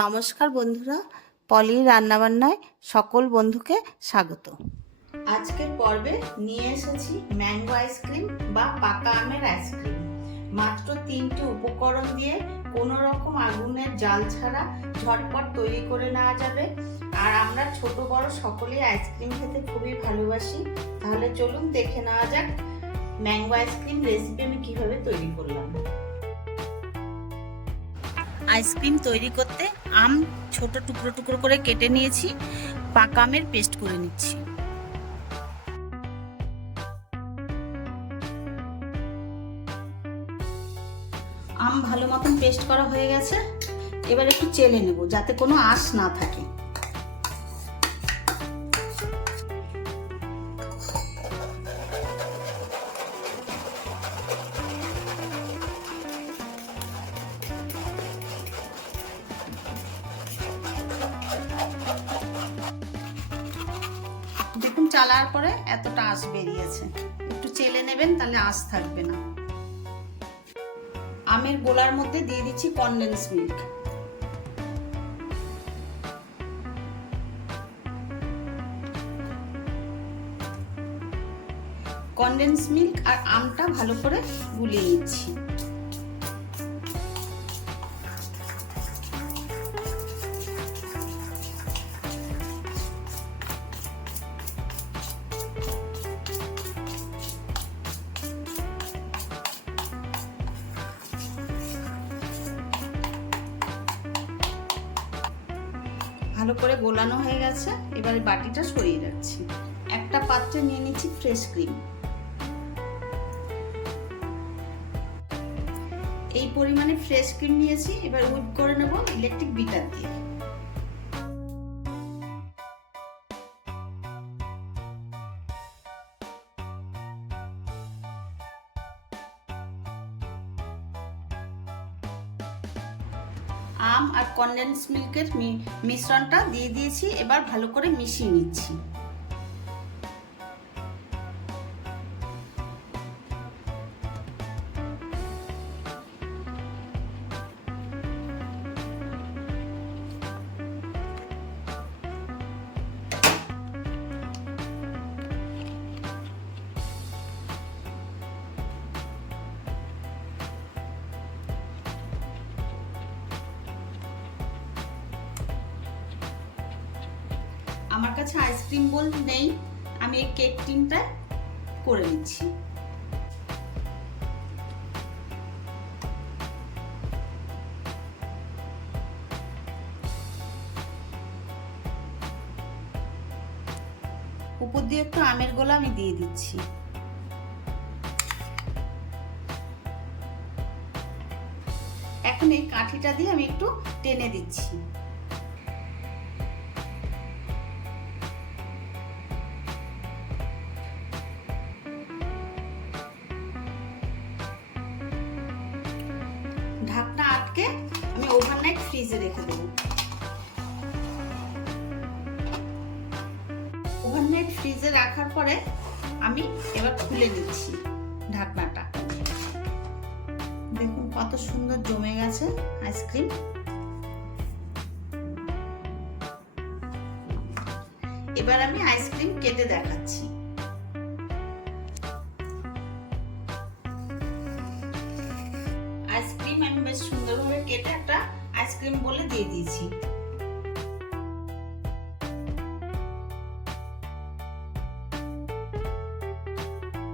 নমস্কার বন্ধুরা, পলির রান্নাবান্নায় সকল বন্ধুকে স্বাগত। আজকের পর্বে নিয়ে এসেছি ম্যাঙ্গো আইসক্রিম বা পাকা আমের আইসক্রিম। মাত্র 3টি উপকরণ দিয়ে কোনো রকম আগুনের জাল ছাড়া ঝটপট তৈরি করে নেওয়া যাবে। আর আমরা ছোট বড় সকলেই আইসক্রিম খেতে খুবই ভালোবাসি। তাহলে চলুন দেখে নেওয়া যাক ম্যাঙ্গো আইসক্রিম রেসিপি আমি কিভাবে তৈরি করলাম। আইসক্রিম তৈরি করতে আম ছোট টুকরো টুকরো করে কেটে নিয়েছি, পাকা আমের পেস্ট করে নিচ্ছি। আম ভালো মতন পেস্ট করা হয়ে গেছে, এবার একটু চেলে নেব যাতে কোনো আঁশ না থাকে। দেখুন চালার পরে এতটা আঁশ বেরিয়েছে, একটু চেলে নেবেন তাহলে আঁশ থাকবে না। আমের গোলার মধ্যে দিয়ে দিচ্ছি কনডেন্স মিল্ক। কনডেন্স মিল্ক আর আমটা ভালো করে গুলিয়ে নিচ্ছি। ভালো করে গোলানো হয়ে গেছে, এবারে বাটিটা সরিয়ে রাখছি। একটা পাত্রে নিয়ে নিচ্ছি ফ্রেশ ক্রিম। এই পরিমাণে ফ্রেশ ক্রিম নিয়েছি, এবার হুইপ করে নেব ইলেকট্রিক বিটার দিয়ে। আম আর কনডেন্স মিল্কের মিশ্রণটা দিয়ে দিয়েছি, এবার ভালো করে মিশিয়ে নিচ্ছি। আমার কাছে আইসক্রিম বোল নেই, আমি এই কেক টিনটা করে নিচ্ছি। উপর দিয়ে একটু আমের গোলা আমি দিয়ে দিচ্ছি। এখন এই কাঠিটা দিয়ে আমি একটু টেনে দিচ্ছি। ঢাকনা আটকে আমি ওভারনাইট ফ্রিজে রেখে দেব। ওভারনাইট ফ্রিজে রাখার পরে আমি এবার খুলে নিচ্ছি ঢাকনাটা। দেখুন কত সুন্দর জমে গেছে আইসক্রিম। এবার আমি আইসক্রিম কেটে দেখাচ্ছি। আইসক্রিম আমি বেশ সুন্দরভাবে কেটে একটা আইসক্রিম বলে দিয়ে দিয়েছি।